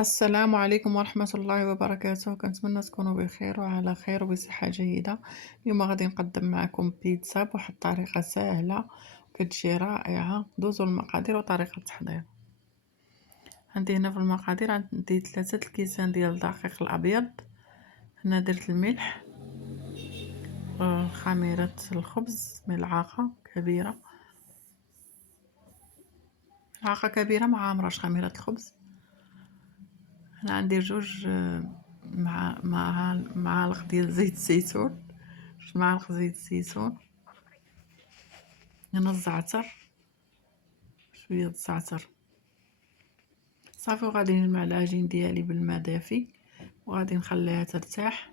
السلام عليكم ورحمة الله وبركاته، كنتمنى تكونوا بخير وعلى خير وبصحة جيدة. اليوم غادي نقدم معكم بيتزا بواحد الطريقة ساهلة وكتجي رائعة. دوزو المقادير وطريقة التحضير. عندي هنا في المقادير عندي 3 الكيسان ديال الدقيق الأبيض، هنا درت الملح، خميرة الخبز ملعقة كبيرة، ملعقة كبيرة مع مرش خميرة الخبز. هنا عندي جوج معالق ديال زيت الزيتون، جوج معالق زيت الزيتون. هنا الزعتر، شويه الزعتر صافي. وغادي نجمع العجين ديالي بالماء دافي وغادي نخليها ترتاح.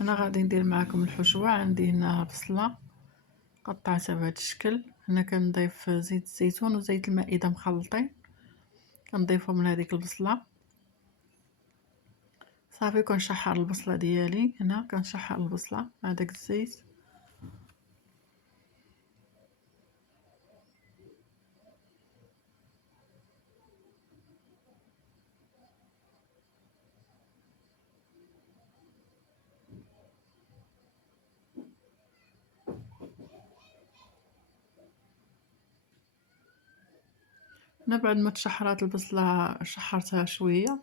هنا غادي ندير معكم الحشوه. عندي هنا بصله قطعتها بهذا الشكل. هنا كنضيف زيت الزيتون وزيت المائده مخلطين، كنضيفهم لهذيك البصله صافي. كنشحر البصله ديالي، هنا كنشحر البصله مع داك الزيت. هنا بعد ما تشحرات البصله شحرتها شويه،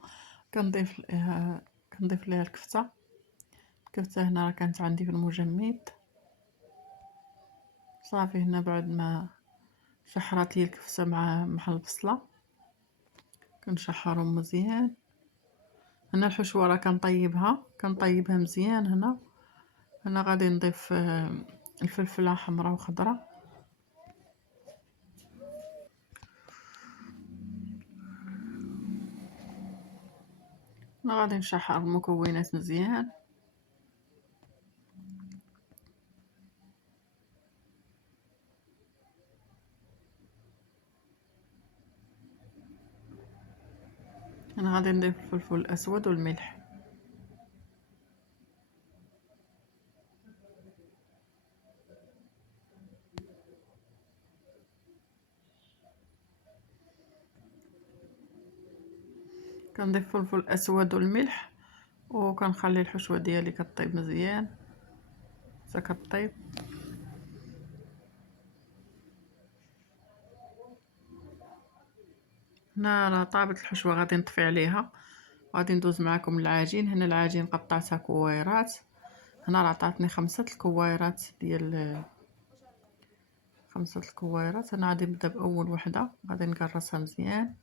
كنضيف ليها الكفته. الكفته هنا راه كانت عندي في المجمد صافي. هنا بعد ما شحرات لي الكفته مع البصله كنشحرهم مزيان. هنا الحشوه راه كنطيبها مزيان. هنا غادي نضيف الفلفله حمراء وخضراء. هنا غادي نشحر المكونات مزيان. هنا غادي نضيف الفلفل الاسود والملح. كنضيف الفلفل الاسود والملح وكنخلي الحشوه ديالي كطيب مزيان حتى كطيب. هنا راه طابت الحشوه، غادي نطفي عليها وغادي ندوز معكم العجين. هنا العجين قطعتها كويرات. هنا راه عطاتني 5 الكويرات ديال 5 الكويرات. انا غادي نبدا باول وحده، غادي نقرصها مزيان.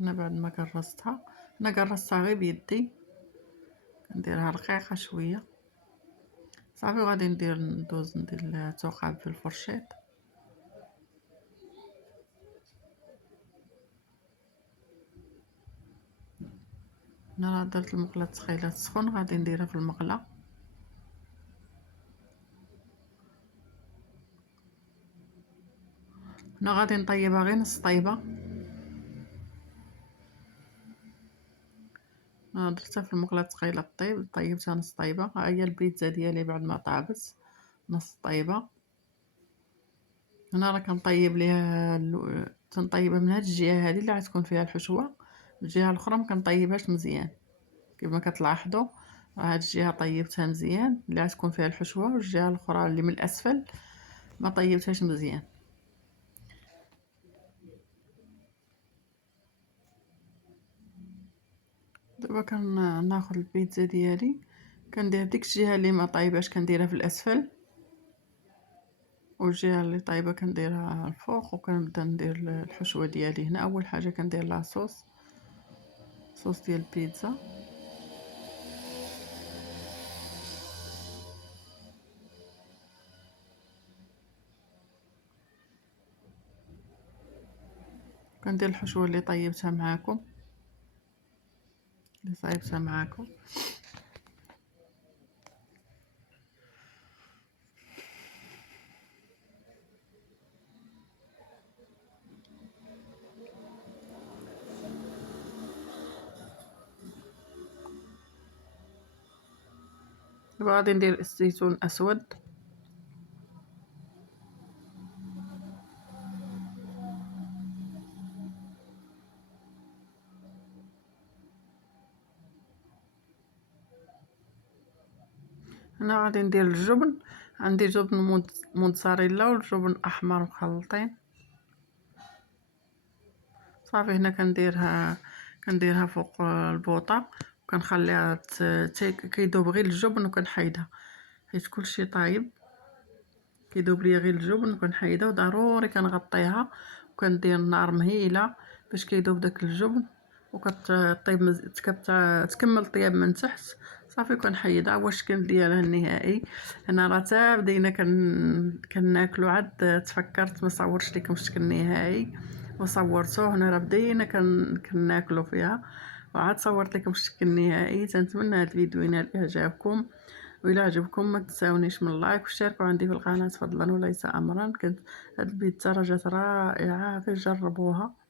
هنا بعد ما قرصتها، انا قرصتها غير بيدي، نديرها رقيقه شويه صافي. وغادي ندير الثقاب في الفرشيط. هنا راه درت المقله الثقيله تسخن، غادي نديرها في المقله. هنا غادي نطيبها غير نص طيبه. انا درتها في المقله الثقيله طيبتها نص طيبه. ها هي البيتزا ديالي بعد ما طابت نص طيبه. هنا راه كنطيب ليها تنطيبها من هاد الجهه هذه اللي غتكون فيها الحشوه، الجهه الاخرى ما كنطيبهاش مزيان. كما كتلاحظوا هاد الجهه طيبتها مزيان اللي غتكون فيها الحشوه، والجهه الاخرى اللي من الاسفل ما طيبتهاش مزيان. دابا كناخذ البيتزا ديالي، كندير ديك الجهه اللي ما طايباش كنديرها في الاسفل، والجهه اللي طايبه كنديرها الفوق. وكنبدا ندير الحشوه ديالي. هنا اول حاجه كندير لها صوص ديال البيتزا. كندير الحشوه اللي طيبتها معاكم. دابا غادي ندير الزيتون اسود. هنا غادي ندير الجبن. عندي جبن موتزاريلا والجبن احمر مخلطين. صافي هنا كنديرها فوق البوطه وكنخليها كيذوب غير الجبن وكنحيدها حيت كلشي طايب. كيذوب ليا غير الجبن وكنحيدها وضروري كنغطيها وكندير النار مهيله باش كيذوب داك الجبن وكطيب تكمل الطياب من تحت. صافي كنحيدها. هو الشكل ديالها النهائي. هنا راه تا بدينا كناكلو عاد تفكرت ما صورتش لكم الشكل النهائي وصورته. هنا راه بدينا كناكلو فيها وعاد صورت لكم الشكل النهائي. تنتمنى هذا الفيديو ينال اعجابكم، وإلا عجبكم ما تنساونيش من لايك وشاركوا عندي في القناة فضلا وليس امرا. كانت هاد البيتزا راه جات رائعه، غير جربوها.